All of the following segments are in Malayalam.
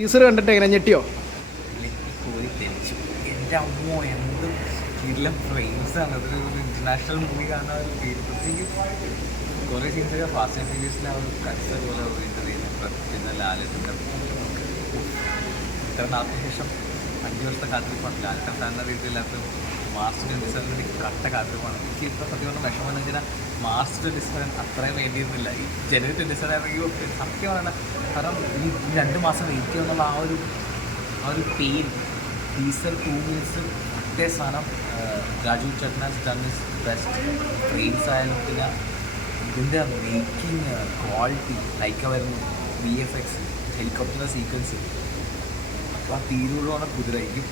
ടീസർ കണ്ടിട്ട് എങ്ങനെ ഞെട്ടിയോ? എൻ്റെ അമ്മോ എന്ത് കിടിലം ഫ്രെയിംസാണ്. അതൊരു ഇൻ്റർനാഷണൽ മൂവി കാണുന്ന ഒരു ഫീൽ. പ്രത്യേകിച്ച് കുറേ സീൻസൊക്കെ ഫാസ്റ്റ് ആൻഡ് ഫ്യൂരിയസിൽ ആ ഒരു കട്ട്സ് പോലെ ഓറിയൻറ്റ് ചെയ്യുന്ന പിന്നെ ലാലേട്ടൻ്റെ ഇത്ര നാൽപ്പത് ശേഷം 5 വർഷത്തെ കാത്തിരിപ്പാണ്. ലാലേട്ടൻ സാറിൻ്റെ രീതിയില്ലാത്ത മാർച്ച് 27 കറക്റ്റ കാത്തിരിപ്പാണ്. എനിക്ക് ഇപ്പോൾ സത്യം പറഞ്ഞ വിഷമം എന്ന് വെച്ചാൽ മാർച്ച് 27 അത്രയും വേണ്ടിയിരുന്നില്ല. ഈ ജനുവരി 27 ആണെങ്കിൽ സത്യം പറയണം. കാരണം ഈ 2 മാസം വെയിറ്റ് ചെയ്യുന്നുള്ള ആ ഒരു പെയിൻ ടീസർ 2 മിനിറ്റ്സ് ഒറ്റേ സാധനം. രാജു ചട്നാസ് ഡൺ ഇസ് ബെസ്റ്റ്. ഫ്രെയിംസ് ആയാലും പിന്നെ ഇതിൻ്റെ മേക്കിംഗ് ക്വാളിറ്റി ലൈക്ക വരുന്നു, VFX, ഹെലികോപ്റ്ററിൻ്റെ സീക്വൻസ്, അപ്പോൾ ആ തീരുള്ള കുതിര എനിക്ക്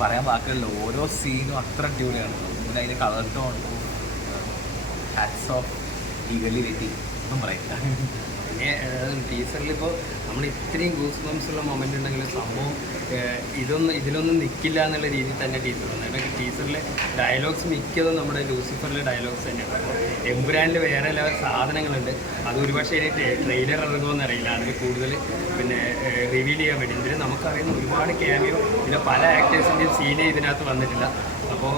പറയാൻ വാക്കുകളില്ല. ഓരോ സീനും അത്ര അടിപൊളിയാണ്. പിന്നെ അതിൻ്റെ colour tone hats off eagerly waiting ഒന്നും പറയില്ല. പിന്നെ ടീച്ചറിലിപ്പോൾ നമ്മൾ ഇത്രയും ഗൂസ് ബംസ് ഉള്ള മൊമെൻ്റ് ഉണ്ടെങ്കിൽ സംഭവം ഇതിലൊന്നും നിൽക്കില്ല എന്നുള്ള രീതിയിൽ തന്നെ ടീച്ചർ വന്നത്. ടീച്ചറിലെ ഡയലോഗ്സ് മിക്കതും നമ്മുടെ ലൂസിഫറിലെ ഡയലോഗ്സ് തന്നെയാണ്. അപ്പോൾ എമ്പുരാനിൽ വേറെ ലെവൽ സാധനങ്ങളുണ്ട്. അത് ഒരുപക്ഷെ ട്രെയിലർ ഇറങ്ങുമെന്ന് അറിയില്ല. അതിൽ കൂടുതൽ പിന്നെ റിവീൽ ചെയ്യാൻ വേണ്ടി ഇതിൽ നമുക്കറിയുന്ന ഒരുപാട് ക്യാമിയോ പിന്നെ പല ആക്ടേഴ്സിൻ്റെയും സീനേ ഇതിനകത്ത് വന്നിട്ടില്ല. അപ്പോൾ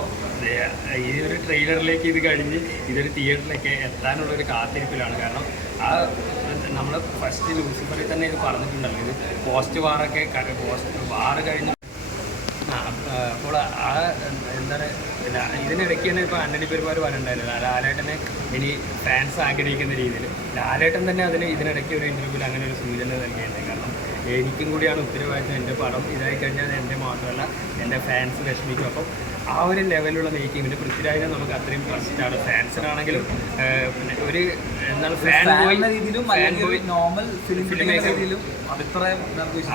ഈ ഒരു ട്രെയിലറിലേക്ക് ഇത് കഴിഞ്ഞ് ഇതൊരു തിയേറ്ററിലേക്ക് എത്താനുള്ളൊരു കാത്തിരിപ്പിലാണ്. കാരണം ആ നമ്മൾ ഫസ്റ്റ് ലൂസിഫറിൽ തന്നെ ഇത് പറഞ്ഞിട്ടുണ്ടല്ലോ, ഇത് പോസ്റ്റ് വാർ കഴിഞ്ഞ് അപ്പോൾ ആ എന്താണ് ഇതിനിടയ്ക്ക് തന്നെ ഇപ്പോൾ ആൻ്റണി പെരുമാർ പറഞ്ഞിട്ടുണ്ടായിരുന്നു ലാലേട്ടനെ ഇനി ഫാൻസ് ആഗ്രഹിക്കുന്ന രീതിയിൽ. ലാലേട്ടൻ തന്നെ ഇതിനിടയ്ക്ക് ഒരു ഇൻ്റർവ്യൂവിൽ അങ്ങനെ ഒരു സൂചന നൽകിയിട്ടുണ്ട്. കാരണം എനിക്കും കൂടിയാണ് ഉത്തരവാദിത്തം. എൻ്റെ പടം ഇതായി കഴിഞ്ഞാൽ എൻ്റെ മാത്രമല്ല എൻ്റെ ഫാൻസ് വിഷമിക്കും. അപ്പം ആ ഒരു ലെവലുള്ള മേക്കിംഗ്. പിന്നെ പൃഥ്വിരാജിനെ നമുക്ക് അത്രയും ഫസ്റ്റാണ്. ഫാൻസിനാണെങ്കിലും പിന്നെ ഒരു എന്താണ് ഫാൻ ബോയ് നോർമൽ ഫിലിം മേക്കറിലും അഭിപ്രായം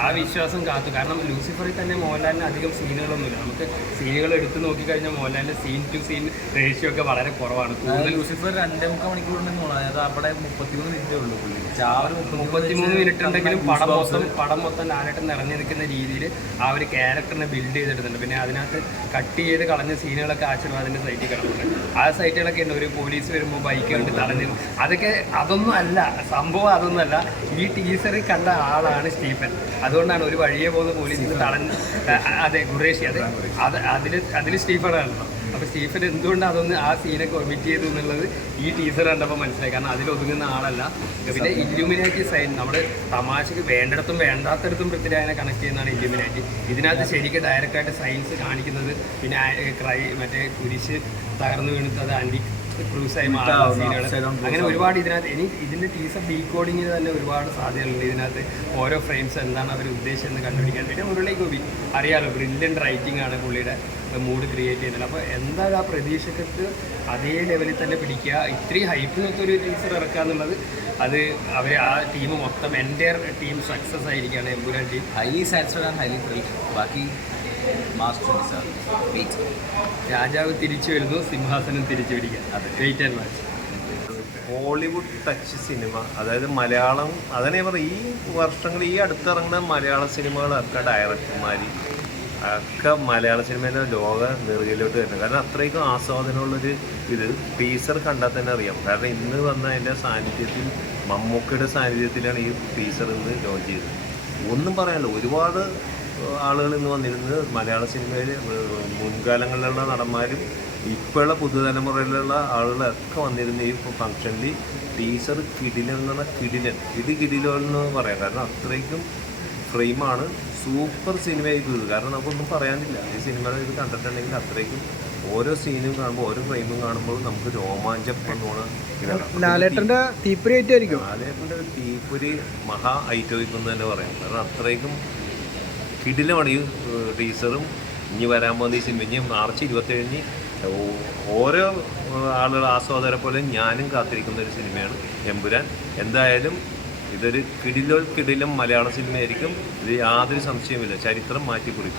ആ വിശ്വാസം കാത്തു. കാരണം ലൂസിഫറിൽ തന്നെ മോഹൻലാലിന് അധികം സീനുകളൊന്നുമില്ല. നമുക്ക് സീനുകൾ എടുത്ത് നോക്കിക്കഴിഞ്ഞാൽ മോഹൻലാലിൻ്റെ സീൻ ടു സീൻ റേഷ്യോ ഒക്കെ വളരെ കുറവാണ്. കൂടുതൽ ലൂസിഫർ 2.5 മണിക്കൂറുണ്ടെങ്കിൽ അതായത് അവിടെ 33 മിനിറ്റേ ഉള്ളൂ. 33 മിനിറ്റ് ഉണ്ടെങ്കിലും പടം മൊത്തം ലാലേട്ടൻ നിറഞ്ഞു നിൽക്കുന്ന രീതിയിൽ ആ ഒരു ക്യാരക്ടറിനെ ബിൽഡ് ചെയ്തെടുത്തിട്ടുണ്ട്. പിന്നെ അതിനകത്ത് കട്ട് ചെയ്ത് കളഞ്ഞ സീനുകളൊക്കെ ആശീർവാദിൻ്റെ സൈറ്റിൽ കിടക്കുന്നുണ്ട്. ആ സൈറ്റുകളൊക്കെ ഉണ്ട്. ഒരു പോലീസ് വരുമ്പോൾ ബൈക്ക് കണ്ട് തടഞ്ഞു. അതൊന്നും അല്ല സംഭവം. അതൊന്നും അല്ല. ഈ ടീസറിൽ കണ്ട ആളാണ് സ്റ്റീഫൻ. അതുകൊണ്ടാണ് ഒരു വഴിയെ പോകുന്ന പോലീസിന് തടഞ്ഞ് അതെ ഖുറേഷി അതിൽ സ്റ്റീഫനാണല്ലോ. അപ്പോൾ സ്റ്റീഫൻ എന്തുകൊണ്ട് ആ സീനൊക്കെ ഒമിറ്റ് ചെയ്തു എന്നുള്ളത് ഈ ടീസർ കണ്ടപ്പോൾ മനസ്സിലായി. കാരണം അതിലൊതുങ്ങുന്ന ആളല്ല. പിന്നെ ഇല്ലുമിനാറ്റി സൈൻ നമ്മൾ തമാശക്ക് വേണ്ടിടത്തും വേണ്ടാത്തടത്തും പൃഥ്വിരാജിനെ കണക്ട് ചെയ്യുന്നതാണ് ഇല്ലുമിനാറ്റി. ഇതിനകത്ത് ശരിക്കും ഡയറക്റ്റായിട്ട് സയൻസ് കാണിക്കുന്നത്. പിന്നെ മറ്റേ കുരിശ് തകർന്നു വീണിട്ട് അത് ആൻറ്റി ക്രൂസായി മാറുന്ന സീനുകൾ അങ്ങനെ ഒരുപാട് ഇതിനകത്ത്. ഇതിൻ്റെ ടീസർ ഡീകോഡിങ്ങിന് തന്നെ ഒരുപാട് സാധ്യതകളുണ്ട്. ഇതിനകത്ത് ഓരോ ഫ്രെയിംസ് എന്താണ് അവർ ഉദ്ദേശിച്ചതെന്ന് കണ്ടുപിടിക്കാൻ. പിന്നെ മുരളി ഗോപി അറിയാലോ, ബ്രില്യൻ്റ് റൈറ്റിംഗ് ആണ് പുള്ളിയുടെ മൂഡ് ക്രിയേറ്റ് ചെയ്യുന്നത്. അപ്പോൾ എന്തായാലും ആ പ്രതീക്ഷയ്ക്ക് അതേ ലെവലിൽ തന്നെ പിടിക്കുക. ഇത്രയും ഹൈപ്പിനൊക്കെ ഒരു ടീച്ചർ ഇറക്കുക എന്നുള്ളത് അത് അവർ ആ ടീം മൊത്തം എൻ്റെ ടീം സക്സസ് ആയിരിക്കുകയാണ്. Empuraan team highly satisfied and highly thrilled. ബാക്കി രാജാവ് തിരിച്ചു വരുന്നു, സിംഹാസനം തിരിച്ചു പിടിക്കാൻ. അത് wait and watch. Hollywood touch cinema, അതായത് മലയാളം, അതന്നെ പറയും ഈ വർഷങ്ങൾ ഈ അടുത്തിറങ്ങുന്ന മലയാള സിനിമകളൊക്കെ ഡയറക്ടർമാർ ഒക്കെ മലയാള സിനിമേൻ്റെ ലോക നെറുകയിലോട്ട് വരുന്നത്. കാരണം അത്രയ്ക്കും ആസ്വാദനമുള്ളൊരു ഇത് ടീസർ കണ്ടാൽ തന്നെ അറിയാം. കാരണം ഇന്ന് വന്ന അതിൻ്റെ സാന്നിധ്യത്തിൽ, മമ്മൂക്കയുടെ സാന്നിധ്യത്തിലാണ് ഈ ടീസർ ഇന്ന് ലോഞ്ച് ചെയ്തത്. ഒന്നും പറയാനില്ല, ഒരുപാട് ആളുകൾ ഇന്ന് വന്നിരുന്നത് മലയാള സിനിമയിൽ മുൻകാലങ്ങളിലുള്ള നടന്മാരും ഇപ്പോഴുള്ള പുതുതലമുറയിലുള്ള ആളുകളൊക്കെ വന്നിരുന്ന ഈ ഫംഗ്ഷനിൽ ടീസർ കിടിലെന്ന് പറയാം. കാരണം അത്രയ്ക്കും ഫ്രെയിമാണ്. സൂപ്പർ സിനിമയായിരിക്കും ഇത്. കാരണം നമുക്കൊന്നും പറയാനില്ല. ഈ സിനിമയുടെ ഇത് കണ്ടിട്ടുണ്ടെങ്കിൽ അത്രയ്ക്കും ഓരോ സീനും കാണുമ്പോൾ ഓരോ ഫ്രെയിമും കാണുമ്പോൾ നമുക്ക് രോമാഞ്ചം തോന്നുന്ന ലാലേട്ടൻ്റെ തീപ്പൊരി ഐറ്റമായിരിക്കും. ലാലേട്ടൻ്റെ ഒരു തീപ്പൊരി മഹാ ഐറ്റമായിരിക്കും എന്ന് തന്നെ പറയാം. കാരണം അത്രയ്ക്കും കിടിലമാണ് ഈ ടീസറും. ഇനി വരാൻ പോകുന്ന ഈ സിനിമ ഇനി മാർച്ച് 27 ഓരോ ആളുകൾ ആസ്വാദകരെ പോലെ ഞാനും കാത്തിരിക്കുന്ന ഒരു സിനിമയാണ് എമ്പുരാൻ. എന്തായാലും ഇതൊരു കിടിലം മലയാള സിനിമയായിരിക്കും. ഇത് യാതൊരു സംശയമില്ല. ചരിത്രം മാറ്റിക്കുറിക്കും.